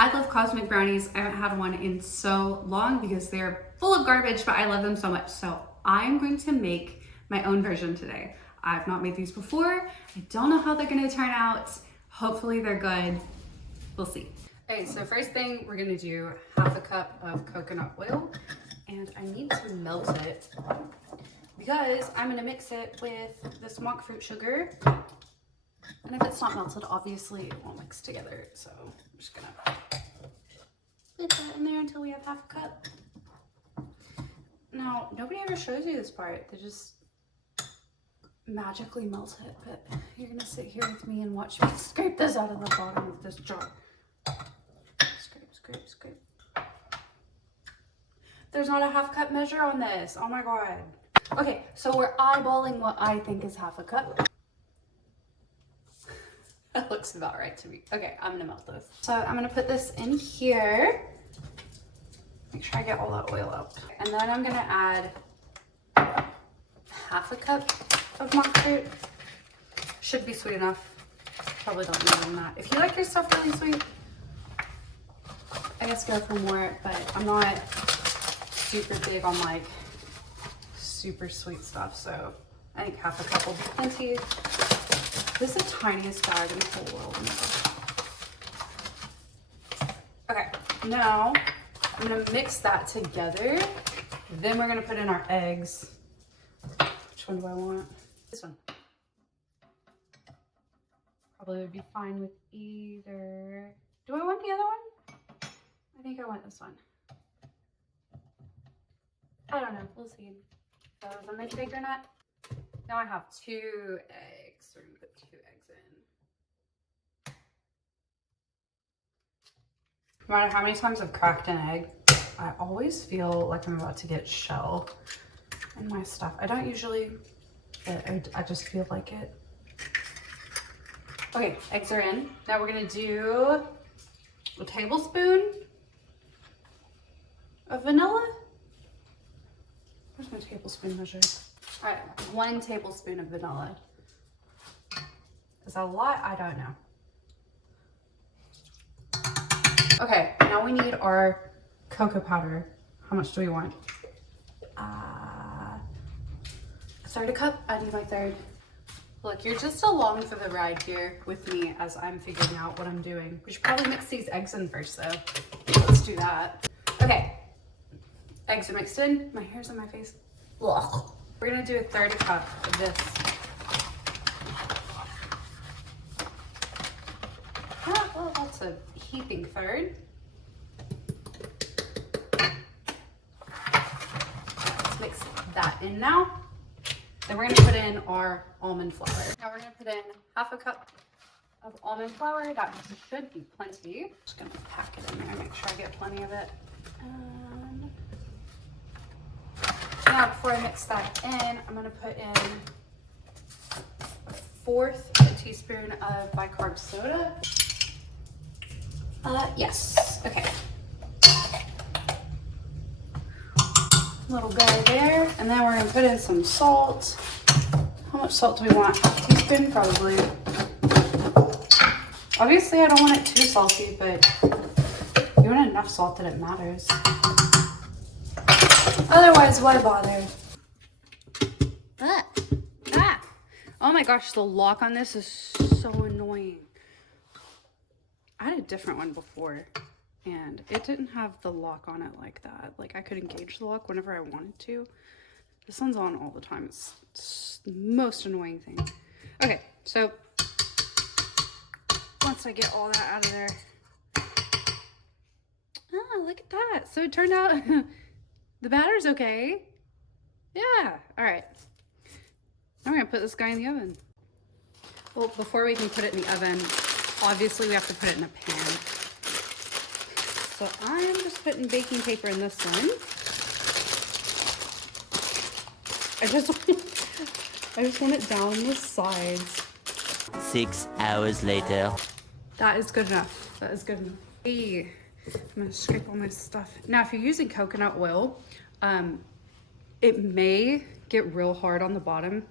I love Cosmic Brownies. I haven't had one in so long because they're full of garbage, but I love them so much. So I'm going to make my own version today. I've not made these before. I don't know how they're gonna turn out. Hopefully they're good. We'll see. Okay, so first thing we're gonna do half a cup of coconut oil, and I need to melt it because I'm gonna mix it with this Monkfruit sugar. And if it's not melted, obviously it won't mix together. So I'm just gonna put that in there until we have half a cup. Now, nobody ever shows you this part. They just magically melt it, but you're gonna sit here with me and watch me scrape this out of the bottom of this jar. Scrape, scrape, scrape. There's not a half cup measure on this. Oh my God. Okay, so we're eyeballing what I think is half a cup. That looks about right to me. Okay, I'm gonna melt this. So I'm gonna put this in here. Make sure I get all that oil out. And then I'm gonna add half a cup of Monkfruit. Should be sweet enough. Probably don't need more than that. If you like your stuff really sweet, I guess go for more, but I'm not super big on like super sweet stuff, so I think half a cup will be plenty. This is the tiniest bag in the whole world. Okay, now I'm gonna mix that together. Then we're gonna put in our eggs. Which one do I want? This one. Probably would be fine with either. Do I want the other one? I think I want this one. I don't know, we'll see. Those on my shaker nut. Now I have 2 eggs. So we're gonna put 2 eggs in. No matter how many times I've cracked an egg, I always feel like I'm about to get shell in my stuff. I don't usually, I just feel like it. Okay, eggs are in. Now we're gonna do a tablespoon of vanilla. Where's my tablespoon measure? All right, 1 tablespoon of vanilla. Is that a lot? I don't know. Okay, now we need our cocoa powder. How much do we want? A third a cup? I need my third. Look, you're just along for the ride here with me as I'm figuring out what I'm doing. We should probably mix these eggs in first though. Let's do that. Okay, eggs are mixed in. My hair's on my face. Ugh. We're gonna do a third a cup of this. Oh, well, that's a heaping third. Let's mix that in now. Then we're gonna put in our almond flour. Now we're gonna put in half a cup of almond flour. That should be plenty. Just gonna pack it in there, make sure I get plenty of it. Now before I mix that in, I'm gonna put in 1/4 teaspoon of bicarb soda. Yes, okay. Little guy there. And then we're gonna put in some salt. How much salt do we want? A teaspoon, probably. Obviously I don't want it too salty, but you want enough salt that it matters. Otherwise, why bother? Oh my gosh, the lock on this is so annoying. I had a different one before and it didn't have the lock on it like that. Like I could engage the lock whenever I wanted to. This one's on all the time. It's the most annoying thing. Okay, so once I get all that out of there. Oh, look at that. So it turned out the batter's okay. Yeah, all right. Now we're gonna put this guy in the oven. Well, before we can put it in the oven, obviously we have to put it in a pan. So I'm just putting baking paper in this one. I just want it down the sides. 6 hours later. That is good enough. That is good enough. Hey, I'm gonna scrape all my stuff. Now, if you're using coconut oil, it may get real hard on the bottom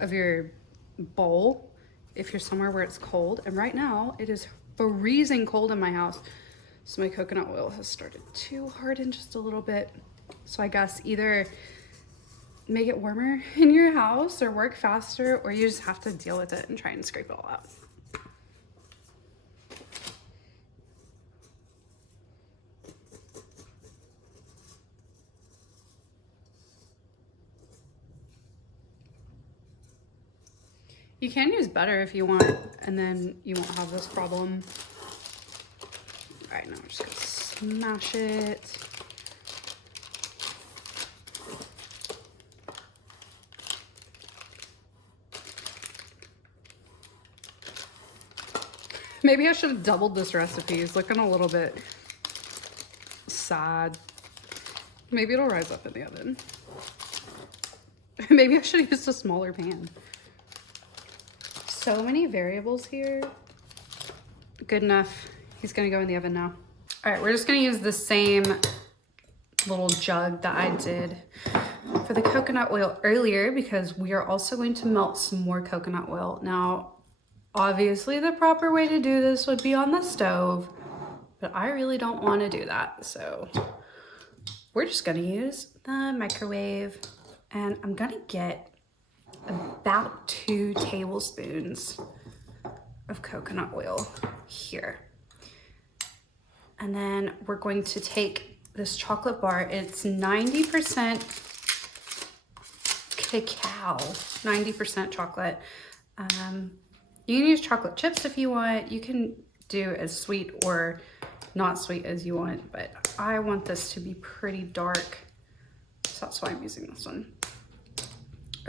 of your bowl if you're somewhere where it's cold. And right now it is freezing cold in my house. So my coconut oil has started to harden just a little bit. So I guess either make it warmer in your house or work faster, or you just have to deal with it and try and scrape it all out. You can use butter if you want, and then you won't have this problem. All right, now we're just gonna smash it. Maybe I should have doubled this recipe. It's looking a little bit sad. Maybe it'll rise up in the oven. Maybe I should have used a smaller pan. So many variables here. Good enough. He's gonna go in the oven now. All right, we're just gonna use the same little jug that I did for the coconut oil earlier, because we are also going to melt some more coconut oil. Now, obviously the proper way to do this would be on the stove, but I really don't want to do that. So we're just gonna use the microwave, and I'm gonna get about 2 tablespoons of coconut oil here. And then we're going to take this chocolate bar. It's 90% cacao, 90% chocolate. You can use chocolate chips if you want. You can do as sweet or not sweet as you want, but I want this to be pretty dark, so that's why I'm using this one.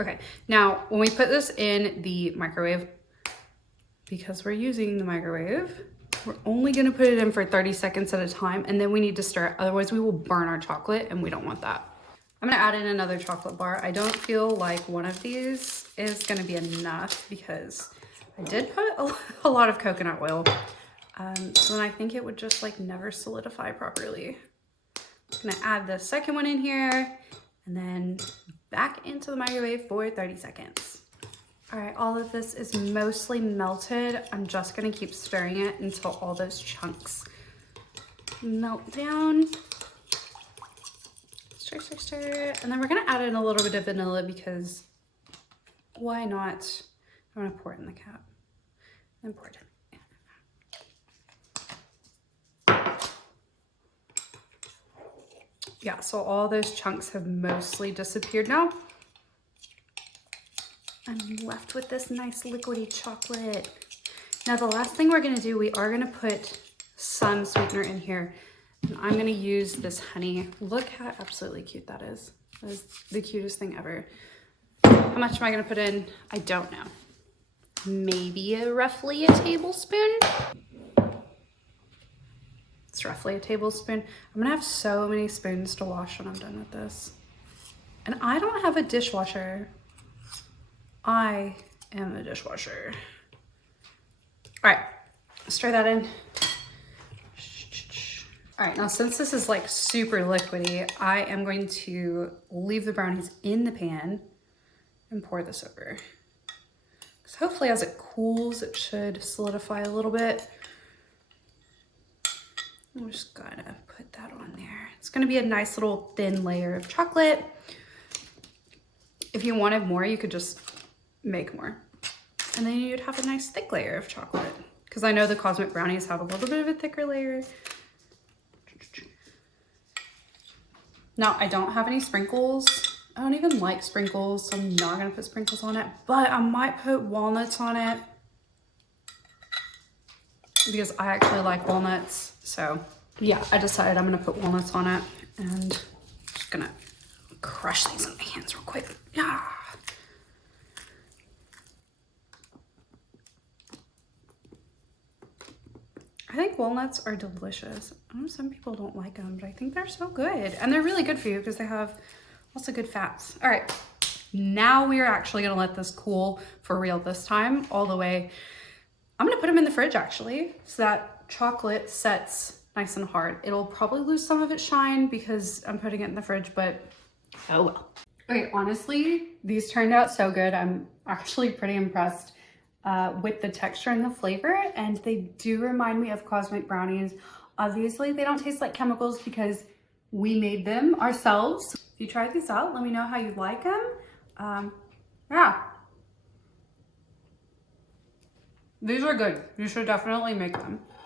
Okay, now when we put this in the microwave, because we're using the microwave, we're only gonna put it in for 30 seconds at a time, and then we need to stir it, otherwise we will burn our chocolate and we don't want that. I'm gonna add in another chocolate bar. I don't feel like one of these is gonna be enough because I did put a lot of coconut oil. So then I think it would just like never solidify properly. I'm gonna add the second one in here and then back into the microwave for 30 seconds. All right, all of this is mostly melted. I'm just gonna keep stirring it until all those chunks melt down. Stir, stir, stir. And then we're gonna add in a little bit of vanilla because why not? I'm gonna pour it in the cup and pour it in. Yeah, so all those chunks have mostly disappeared now. I'm left with this nice liquidy chocolate. Now the last thing we're gonna do, we are gonna put some sweetener in here. And I'm gonna use this honey. Look how absolutely cute that is. That is the cutest thing ever. How much am I gonna put in? I don't know. Maybe roughly a tablespoon. It's roughly a tablespoon. I'm gonna have so many spoons to wash when I'm done with this. And I don't have a dishwasher. I am a dishwasher. All right, stir that in. All right, now since this is like super liquidy, I am going to leave the brownies in the pan and pour this over. Because hopefully as it cools, it should solidify a little bit. I'm just gonna put that on there. It's gonna be a nice little thin layer of chocolate. If you wanted more, you could just make more. And then you'd have a nice thick layer of chocolate. Because I know the Cosmic Brownies have a little bit of a thicker layer. Now, I don't have any sprinkles. I don't even like sprinkles, so I'm not gonna put sprinkles on it, but I might put walnuts on it because I actually like walnuts. So yeah, I decided I'm gonna put walnuts on it, and I'm just gonna crush these in my hands real quick. Yeah. I think walnuts are delicious. I know some people don't like them, but I think they're so good. And they're really good for you because they have lots of good fats. All right, now we are actually gonna let this cool for real this time, all the way. I'm gonna put them in the fridge actually, so that chocolate sets nice and hard. It'll probably lose some of its shine because I'm putting it in the fridge, but oh well. Okay, honestly, these turned out so good. I'm actually pretty impressed. with the texture and the flavor, and they do remind me of Cosmic Brownies. Obviously, they don't taste like chemicals because we made them ourselves. If you try these out, let me know how you like them. Yeah. These are good. You should definitely make them.